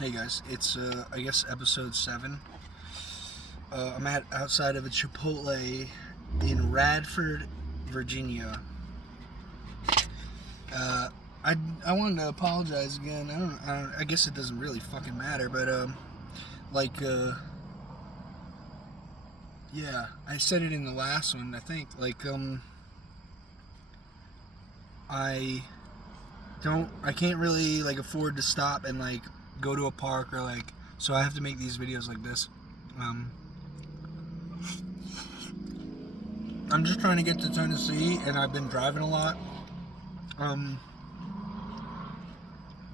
Hey guys, it's I guess episode 7. I'm outside of a Chipotle in Radford, Virginia. Uh, I wanted to apologize again. I guess it doesn't really fucking matter, but like yeah, I said it in the last one. I think I can't really like afford to stop and like go to a park or like, so I have to make these videos like this. Um, I'm just trying to get to Tennessee, and I've been driving a lot. Um,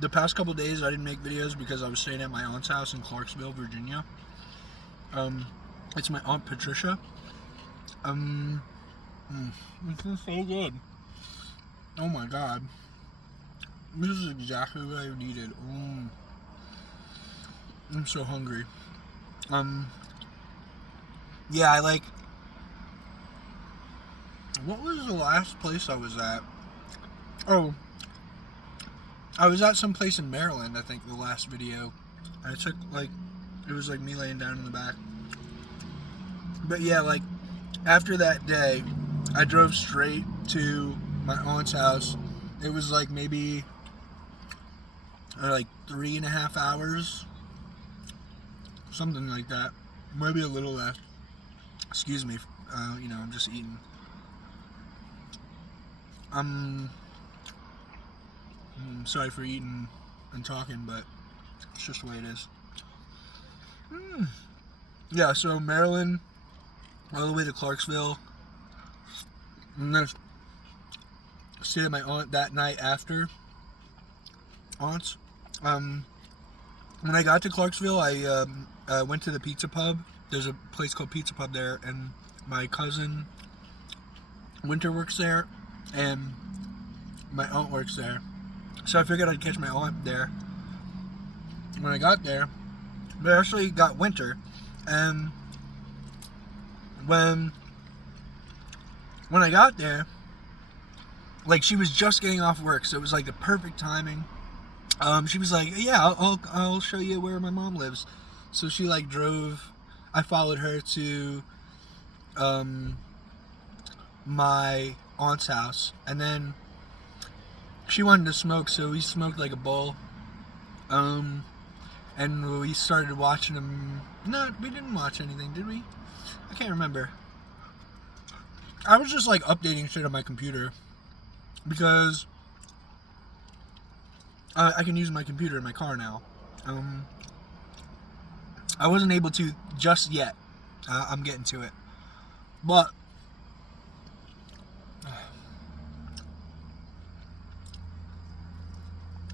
the past couple days, I didn't make videos because I was staying at my aunt's house in Clarksville, Virginia. Um, it's my aunt Patricia. Um, this is so good. Oh my god, this is exactly what I needed. I'm so hungry. Um, yeah, I like. What was the last place I was at? Oh, I was at some place in Maryland, I think, the last video. I took, like, it was like me laying down in the back. But yeah, like, after that day, I drove straight to my aunt's house. It was like maybe, like 3.5 hours. Something like that. Maybe a little less. Excuse me, I'm just eating. I'm sorry for eating and talking, but it's just the way it is. Yeah, so Maryland, all the way to Clarksville, and then stayed at my aunt that night after aunt's. When I got to Clarksville, I went to the pizza pub. There's a place called Pizza Pub there, and my cousin Winter works there, and my aunt works there. So I figured I'd catch my aunt there. When I got there, but I actually got Winter, and when I got there, like, she was just getting off work, so it was like the perfect timing. She was like, "Yeah, I'll show you where my mom lives." So she like drove. I followed her to my aunt's house, and then she wanted to smoke, so we smoked like a bowl. And we started watching them. No, we didn't watch anything, did we? I can't remember. I was just like updating shit on my computer because I can use my computer in my car now. I wasn't able to just yet. I'm getting to it, but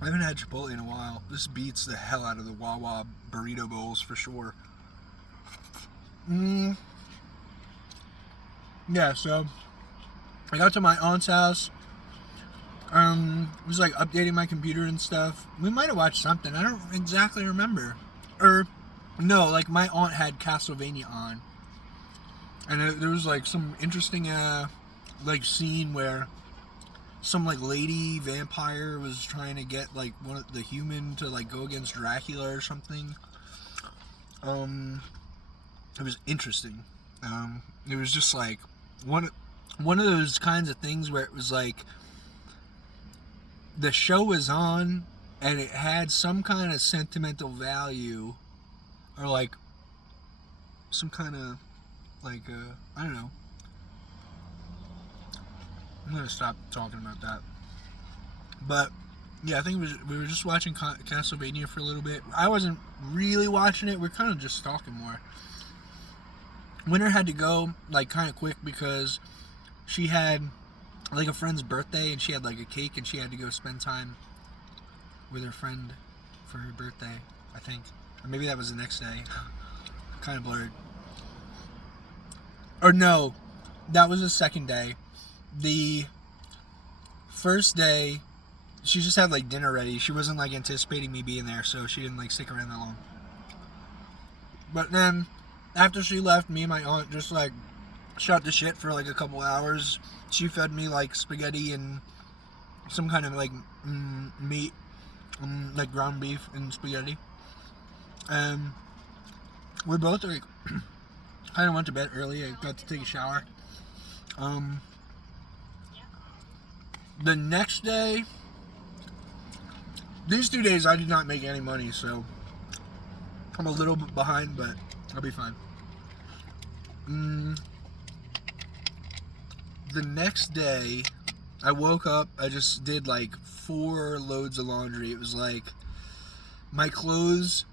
I haven't had Chipotle in a while. This beats the hell out of the Wawa burrito bowls for sure. Yeah, so I got to my aunt's house. Was like updating my computer and stuff. We might have watched something. I don't exactly remember. Or no, like my aunt had Castlevania on, and there was like some interesting like scene where some like lady vampire was trying to get like one of the human to like go against Dracula or something. It was interesting. It was just like one of those kinds of things where it was like the show was on and it had some kind of sentimental value, or like some kind of like I don't know. I'm gonna stop talking about that. But yeah, I think we were just watching Castlevania for a little bit. I wasn't really watching it. We're kind of just talking more. Winter had to go like kind of quick because she had like a friend's birthday, and she had like a cake, and she had to go spend time with her friend for her birthday, I think. Or maybe that was the next day. Kind of blurred. Or no, that was the second day. The first day, she just had like dinner ready. She wasn't like anticipating me being there, so she didn't like stick around that long. But then after she left, me and my aunt just like shot the shit for like a couple hours. She fed me like spaghetti and some kind of like meat, like ground beef and spaghetti. And we both like kind of went to bed early. I got to take a shower. The next day, these 2 days I did not make any money, so I'm a little bit behind, but I'll be fine. The next day, I woke up, I just did like 4 loads of laundry. It was like my clothes,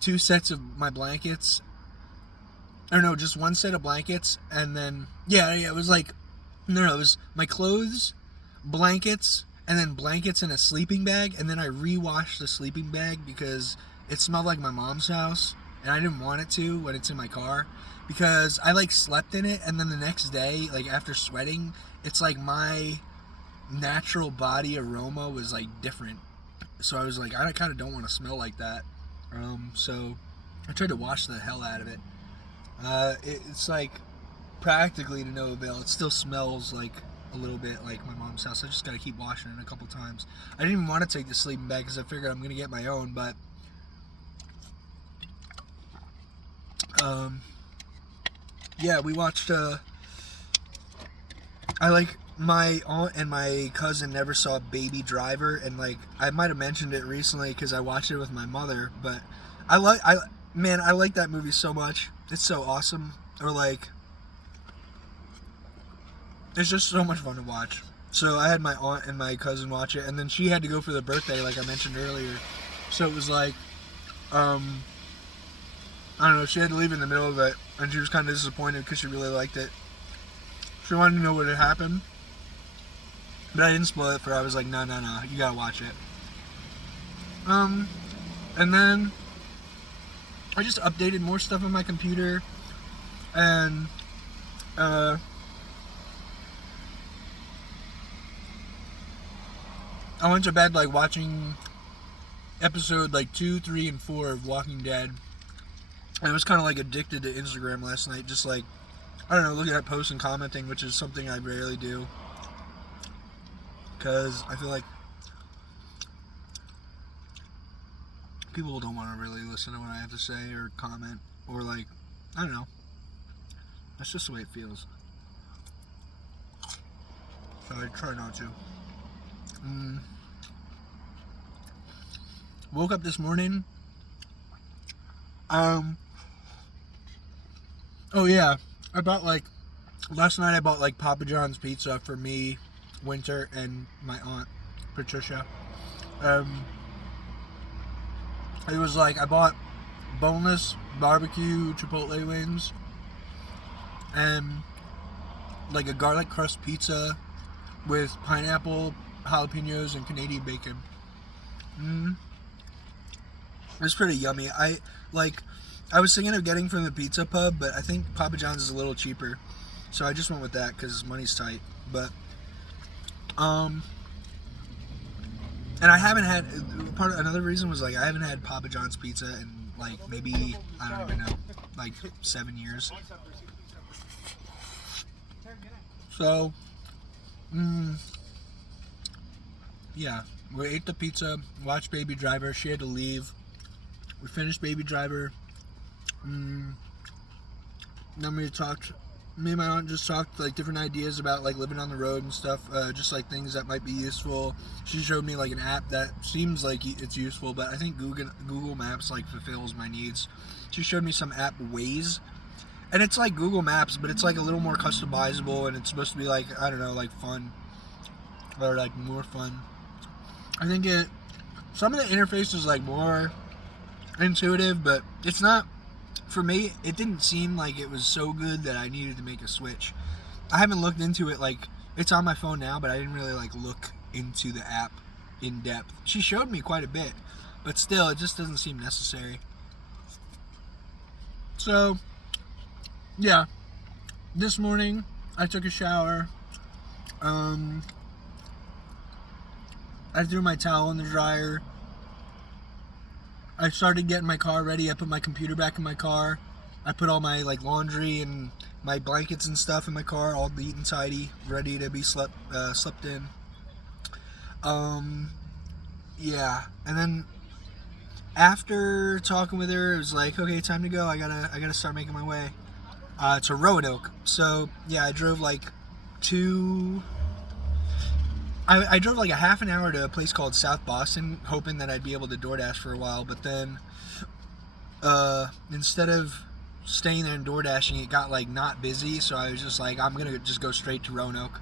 2 sets of my blankets, or no, just 1 set of blankets, and then, it was like, no, it was my clothes, blankets, and then blankets in a sleeping bag, and then I re-washed the sleeping bag because it smelled like my mom's house, and I didn't want it to when it's in my car, because I like slept in it, and then the next day, like after sweating, it's like my natural body aroma was like different, so I was like, I kind of don't want to smell like that, so I tried to wash the hell out of it. It's like practically to no avail. It still smells like a little bit like my mom's house. I just gotta keep washing it a couple times. I didn't even want to take the sleeping bag because I figured I'm gonna get my own, but we watched my aunt and my cousin never saw Baby Driver, and like I might have mentioned it recently because I watched it with my mother, but I like that movie so much. It's so awesome. Or like, it's just so much fun to watch. So I had my aunt and my cousin watch it, and then she had to go for the birthday, like I mentioned earlier. So it was like, I don't know, she had to leave in the middle of it, and she was kind of disappointed because she really liked it. She wanted to know what had happened, but I didn't spoil it for her. I was like, no, you gotta watch it. And then I just updated more stuff on my computer, and I went to bed like watching episode like 2, 3, and 4 of Walking Dead. I was kind of like addicted to Instagram last night, just like, I don't know, looking at posts and commenting, which is something I rarely do, because I feel like people don't want to really listen to what I have to say or comment, or like, I don't know, that's just the way it feels, so I try not to. Woke up this morning, last night I bought like Papa John's pizza for me, Winter, and my aunt, Patricia. It was like, I bought boneless barbecue chipotle wings, and like a garlic crust pizza with pineapple, jalapenos, and Canadian bacon. It's pretty yummy. I was thinking of getting from the pizza pub, but I think Papa John's is a little cheaper, so I just went with that because money's tight. But and I haven't had another reason was like I haven't had Papa John's pizza in like maybe, I don't even know, like 7 years. So yeah, we ate the pizza, watched Baby Driver. She had to leave. We finished Baby Driver. Then me and my aunt just talked like different ideas about like living on the road and stuff, just like things that might be useful. She showed me like an app that seems like it's useful, but I think Google Maps like fulfills my needs. She showed me some app, Waze, and it's like Google Maps, but it's like a little more customizable, and it's supposed to be like, I don't know, like fun, or like more fun. I think some of the interface is like more intuitive, but it's not, for me, it didn't seem like it was so good that I needed to make a switch. I haven't looked into it, like, it's on my phone now, but I didn't really like look into the app in depth. She showed me quite a bit, but still, it just doesn't seem necessary. So yeah, this morning I took a shower. I threw my towel in the dryer. I started getting my car ready. I put my computer back in my car. I put all my like laundry and my blankets and stuff in my car, all neat and tidy, ready to be slept in. Yeah, and then after talking with her, it was like, okay, time to go. I gotta start making my way to Roanoke. So yeah, I drove like I drove like a half an hour to a place called South Boston, hoping that I'd be able to DoorDash for a while. But then instead of staying there and DoorDashing, it got like not busy. So I was just like, I'm gonna just go straight to Roanoke.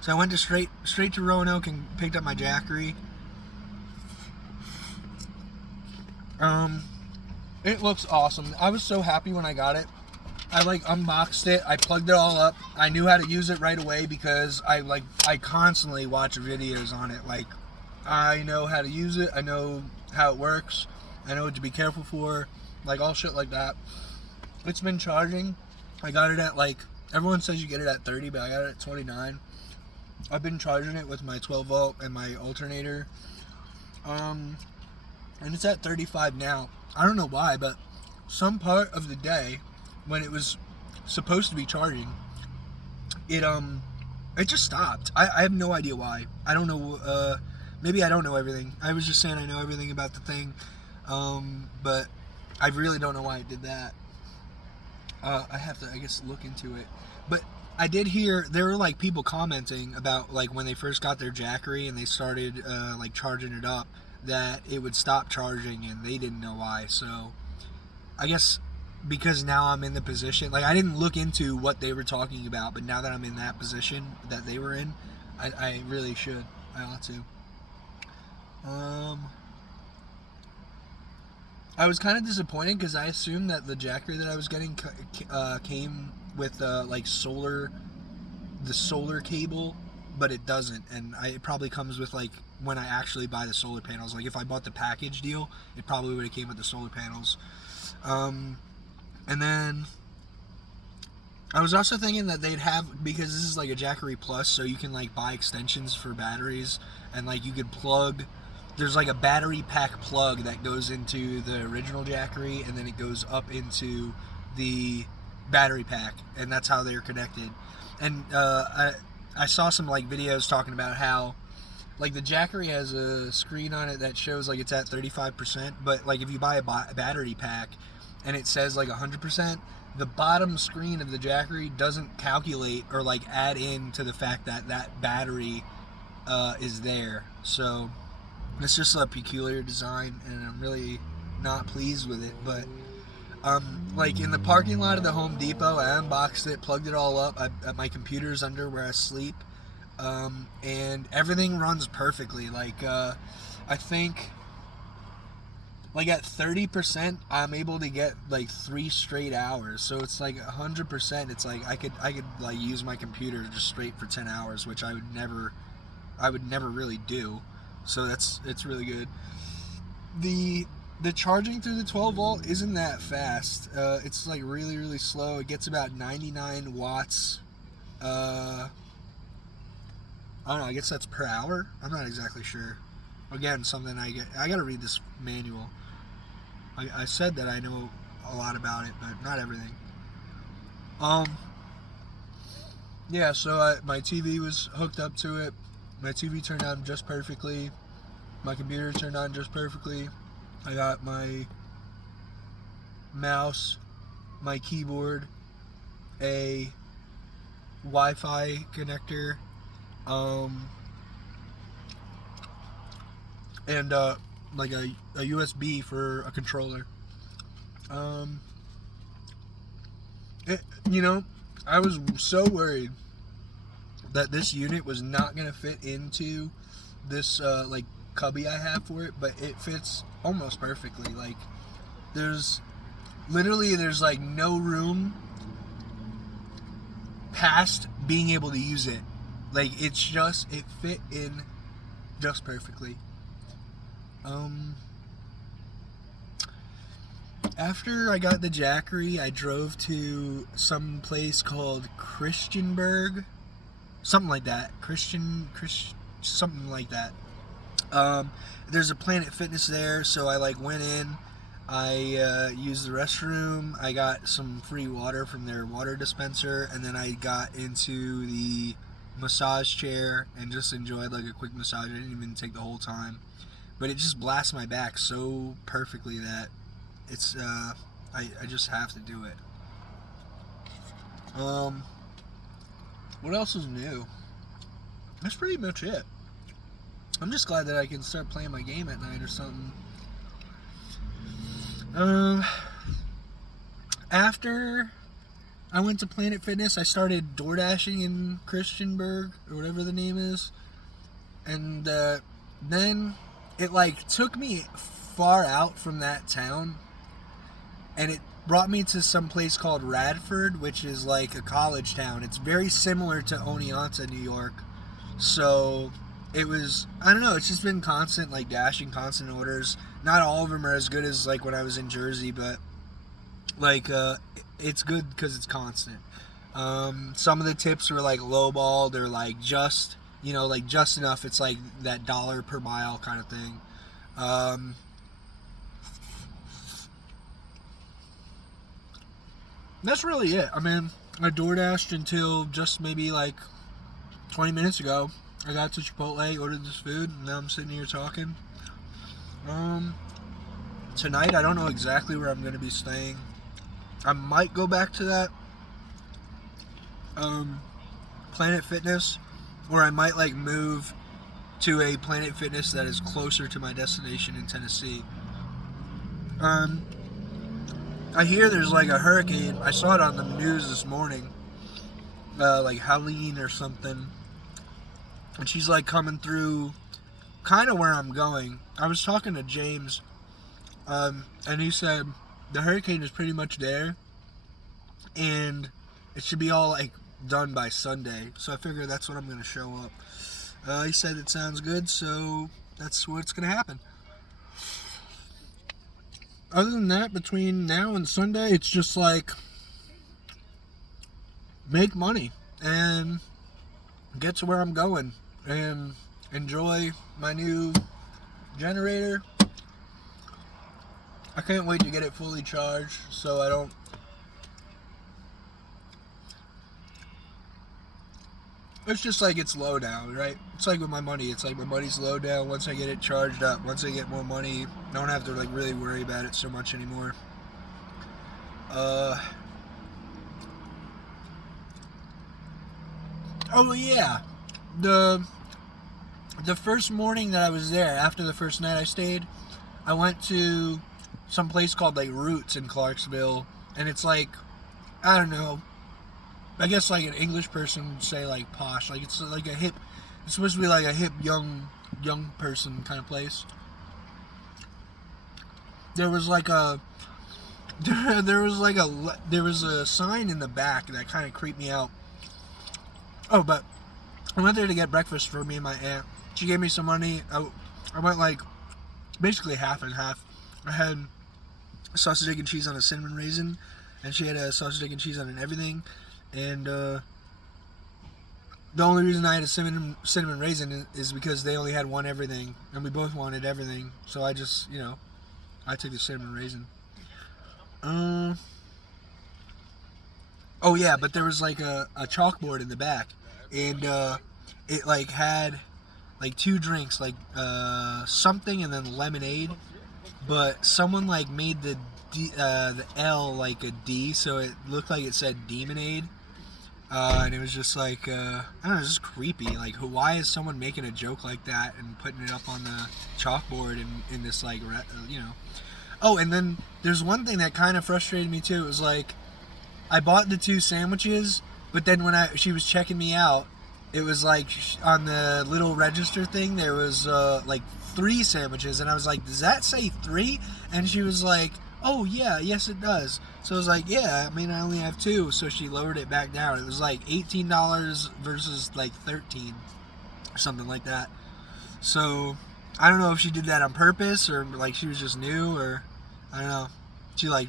So I went to straight to Roanoke and picked up my Jackery. It looks awesome. I was so happy when I got it. I like unboxed it. I plugged it all up. I knew how to use it right away because I constantly watch videos on it. Like, I know how to use it. I know how it works. I know what to be careful for. Like, all shit like that. It's been charging. I got it at like, everyone says you get it at 30, but I got it at 29. I've been charging it with my 12 volt and my alternator. And it's at 35 now. I don't know why, but some part of the day when it was supposed to be charging, it just stopped. I have no idea why. I don't know. Maybe I don't know everything. I was just saying I know everything about the thing, but I really don't know why it did that. I have to, I guess, look into it. But I did hear there were like people commenting about like when they first got their Jackery and they started like charging it up, that it would stop charging and they didn't know why. So I guess because now I'm in the position, like I didn't look into what they were talking about, but now that I'm in that position that they were in, I really should. I ought to. I was kind of disappointed because I assumed that the Jackery that I was getting came with like the solar cable, but it doesn't, and it probably comes with like when I actually buy the solar panels. Like if I bought the package deal, it probably would have came with the solar panels. And then I was also thinking that they'd have, because this is like a Jackery Plus, so you can like buy extensions for batteries, and like you could plug, there's like a battery pack plug that goes into the original Jackery, and then it goes up into the battery pack, and that's how they're connected. And I saw some like videos talking about how like the Jackery has a screen on it that shows like it's at 35%, but like if you buy a battery pack and it says like 100%, the bottom screen of the Jackery doesn't calculate or like add in to the fact that that battery is there. So it's just a peculiar design, and I'm really not pleased with it. But like in the parking lot of the Home Depot, I unboxed it, plugged it all up. My computer's under where I sleep, and everything runs perfectly. Like I think like at 30%, I'm able to get like 3 straight hours. So it's like 100%. It's like I could like use my computer just straight for 10 hours, which I would never really do. So it's really good. The charging through the 12 volt isn't that fast. It's like really, really slow. It gets about 99 watts. I don't know, I guess that's per hour. I'm not exactly sure. Again, something I gotta read this manual. I said that I know a lot about it, but not everything. Yeah, so my TV was hooked up to it. My TV turned on just perfectly. My computer turned on just perfectly. I got my mouse, my keyboard, a Wi-Fi connector, and like a USB for a controller. I was so worried that this unit was not going to fit into this like cubby I have for it, but it fits almost perfectly. Like there's like no room past being able to use it. Like it fit in just perfectly. After I got the Jackery, I drove to some place called Christiansburg, something like that. Something like that. There's a Planet Fitness there, so I like went in. I used the restroom. I got some free water from their water dispenser, and then I got into the massage chair and just enjoyed like a quick massage. I didn't even take the whole time. but it just blasts my back so perfectly that it's I just have to do it. What else is new? That's pretty much it. I'm just glad that I can start playing my game at night or something. After I went to Planet Fitness, I started door dashing in Christiansburg, or whatever the name is. And then it like took me far out from that town, and it brought me to some place called Radford, which is like a college town. It's very similar to Oneonta, New York. So it was, I don't know, it's just been constant like dashing, constant orders. Not all of them are as good as like when I was in Jersey, but like it's good because it's constant. Some of the tips were like lowballed or like just, like just enough. It's like that dollar per mile kind of thing. That's really it. I mean, I door dashed until just maybe like 20 minutes ago. I got to Chipotle, ordered this food, and now I'm sitting here talking. Tonight, I don't know exactly where I'm going to be staying. I might go back to that Planet Fitness, or I might like move to a Planet Fitness that is closer to my destination in Tennessee. I hear there's like a hurricane. I saw it on the news this morning, like Helene or something, and she's like coming through kind of where I'm going. I was talking to James, and he said the hurricane is pretty much there, and it should be all like done by Sunday. So I figure that's when I'm going to show up. He said it sounds good, so that's what's going to happen. Other than that, between now and Sunday, it's just like make money and get to where I'm going and enjoy my new generator. I can't wait to get it fully charged so I don't it's just like it's low now, right? It's like with my money. It's like my money's low down. Once I get it charged up, once I get more money, I don't have to like really worry about it so much anymore. Oh yeah, the first morning that I was there, after the first night I stayed, I went to some place called like Roots in Clarksville, and it's like, I don't know, I guess like an English person would say like posh, like it's like a hip, it's supposed to be like a hip young person kind of place. There was like a there was a sign in the back that kind of creeped me out. Oh, but I went there to get breakfast for me and my aunt. She gave me some money. I went like basically half and half. I had sausage, egg, and cheese on a cinnamon raisin, and she had a sausage, egg, and cheese on an everything. And the only reason I had a cinnamon raisin is because they only had one everything, and we both wanted everything. So I just, I took the cinnamon raisin. Oh yeah, but there was like a chalkboard in the back, and it like had like two drinks, like something and then lemonade, but someone like made the L like a D, so it looked like it said Demonade. And it was just like, I don't know, it's just creepy. Like, why is someone making a joke like that and putting it up on the chalkboard in this, like, Oh, and then there's one thing that kind of frustrated me, too. It was like, I bought the 2 sandwiches, but then when she was checking me out, it was like, on the little register thing, there was, like, 3 sandwiches. And I was like, does that say 3? And she was like, oh, yeah, yes, it does. So I was like, yeah, I mean, I only have 2. So she lowered it back down. It was like $18 versus like $13 or something like that. So I don't know if she did that on purpose or like she was just new, or I don't know. She I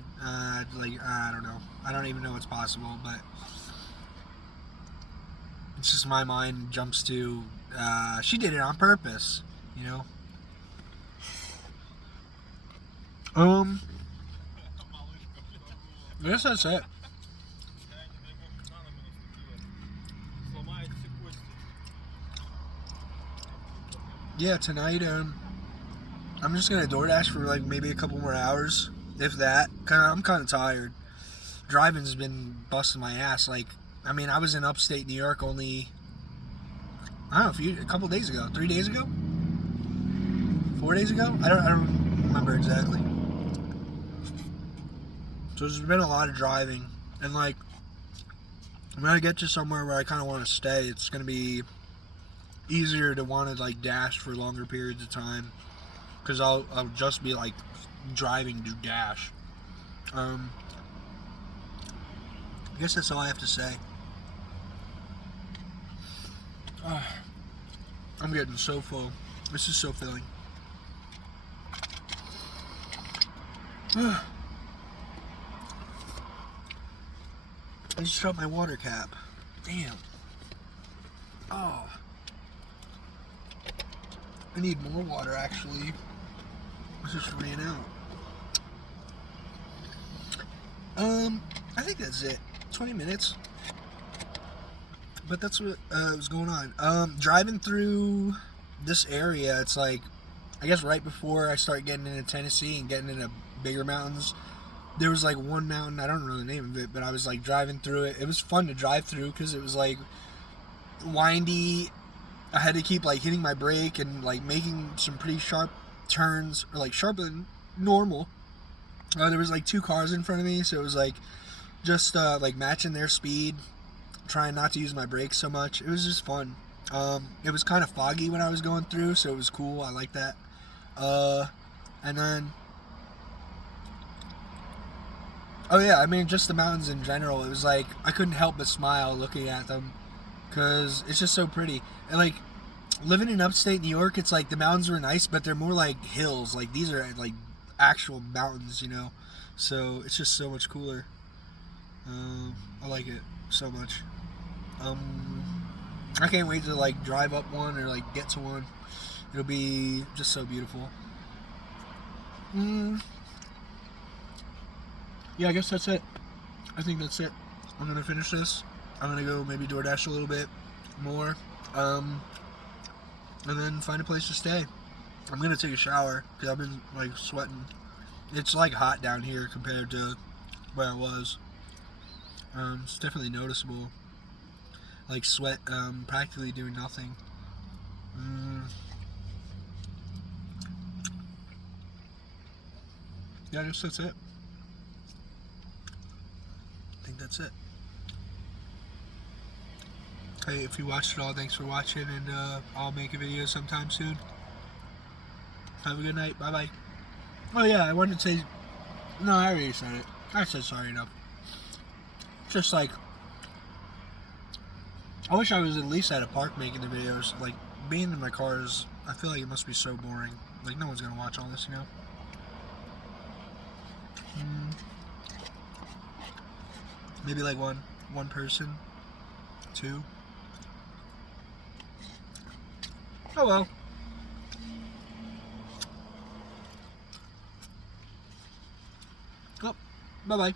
don't know. I don't even know what's possible, but it's just my mind jumps to, she did it on purpose, I guess that's it. Yeah, tonight, I'm just gonna DoorDash for like maybe a couple more hours, if that. I'm kind of tired. Driving's been busting my ass. Like, I mean, I was in upstate New York only, I don't know, a couple days ago, 3 days ago, 4 days ago. I don't remember exactly. So there's been a lot of driving, and like when I get to somewhere where I kind of want to stay, it's gonna be easier to want to like dash for longer periods of time, because I'll just be like driving to dash. I guess that's all I have to say. I'm getting so full. This is so filling. I just dropped my water cap. Damn. Oh. I need more water, actually. I just ran out. I think that's it. 20 minutes. But that's what was going on. Driving through this area, it's like, I guess right before I start getting into Tennessee and getting into bigger mountains, there was like one mountain, I don't know the name of it, but I was like driving through it. It was fun to drive through because it was like windy. I had to keep like hitting my brake and like making some pretty sharp turns, or like sharper than normal. There was like 2 cars in front of me, so it was like just like matching their speed, trying not to use my brakes so much. It was just fun. It was kind of foggy when I was going through, so it was cool. I like that. And then, oh yeah, I mean, just the mountains in general. It was like I couldn't help but smile looking at them because it's just so pretty. And like living in upstate New York, it's like the mountains were nice, but they're more like hills. Like these are like actual mountains, you know. So it's just so much cooler. I like it so much. I can't wait to like drive up one or like get to one. It'll be just so beautiful. Yeah, I guess that's it. I think that's it. I'm gonna finish this. I'm gonna go maybe DoorDash a little bit more, and then find a place to stay. I'm gonna take a shower because I've been like sweating. It's like hot down here compared to where I was. It's definitely noticeable. Like sweat, practically doing nothing. Yeah, I guess that's it. I think that's it. Hey, if you watched it all, thanks for watching, and I'll make a video sometime soon. Have a good night. Bye-bye. Oh yeah, I wanted to say, no, I already said it. I said sorry enough. Just like, I wish I was at least at a park making the videos. Like, being in my cars, I feel like it must be so boring. Like, no one's gonna watch all this, you know? Maybe like one person, 2. Oh well. Oh, bye-bye.